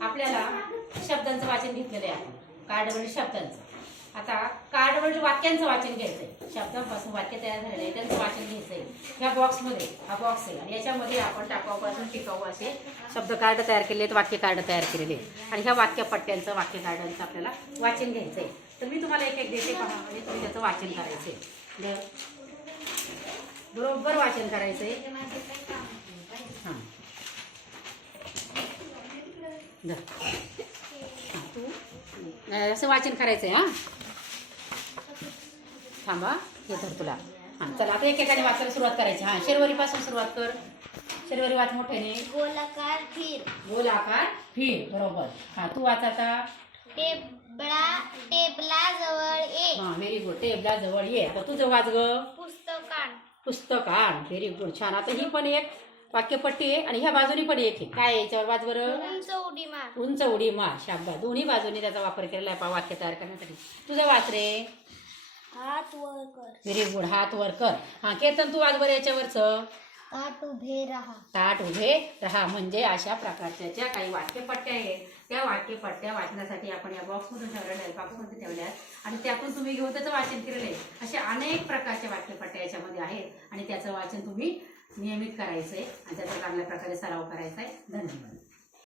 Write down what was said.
आपल्याला शब्दांचं वाचन घेतलेलं आहे आपण. कार्ड म्हणजे शब्दांचं. आता कार्ड म्हणजे वाक्यांचं वाचन घ्यायचंय. शब्दांपासून वाक्य तयार झालेलं आहे त्यांचं वाचन घ्यायचंय. ह्या बॉक्समध्ये हा बॉक्स आहे. आणि याच्यामध्ये आपण टाकाऊपासून टिकाऊ असे शब्द कार्ड तयार केले आहेत वाक्य कार्ड तयार केलेले आहेत. आणि ह्या वाक्य पट्ट्यांचं वाक्य कार्डांचं आपल्याला वाचन घ्यायचंय. तर मी तुम्हाला एक एक देते पहा म्हणजे तुम्ही त्याचं वाचन करायचंय. आहे बरोबर वाचन करायचंय द. हां, तू अं, असं वाचन करायचंय हा? थांबा हे धर तुला. हां चला आता एकेकाने वाचायला सुरुवात करायची. हां शर्वरीपासून सुरुवात कर. शर्वरी वाच मोठ्याने. गोलाकार फिर. गोल आकार फिर बरोबर. हां तू वाच आता. टेबला टेबला जवळ ये. हां व्हेरी गुड टेबला जवळ ये. आता तुझं वाच ग. पुस्तकान पुस्तक आण व्हेरी गुड छान. आता ही पण एक वाक्यपट्टी आहे आणि ह्या बाजूनी पण एक आहे. काय आहे याच्यावर वाच बरं? उंच उडी उडी मार शाब्दा दोन्ही बाजूनी त्याचा वापर केलेला आहे वाक्य तयार करण्यासाठी. तुझं वाच रे. हात वर कर. व्हेरी गुड हात वर कर. हां केतन तू वाच बरं याच्यावरचं? ताट उभे राहा. ताट उभे राहा. म्हणजे अशा प्रकारच्या ज्या काही वाक्यपट्ट्या आहेत त्या वाक्यपट्ट्या वाचण्यासाठी आपण या बॉक्समधून ठेवलेल्या आहेत. बॉक्समध्ये ठेवल्या आणि त्यातून तुम्ही घेऊन त्याचं वाचन केलेलं आहे. असे अनेक प्रकारच्या वाक्यपट्ट्या याच्यामध्ये आहेत. आणि त्याचं वाचन तुम्ही नियमित करायचं आहे आणि त्याचा चांगल्या प्रकारे सराव करायचा आहे धन्यवाद.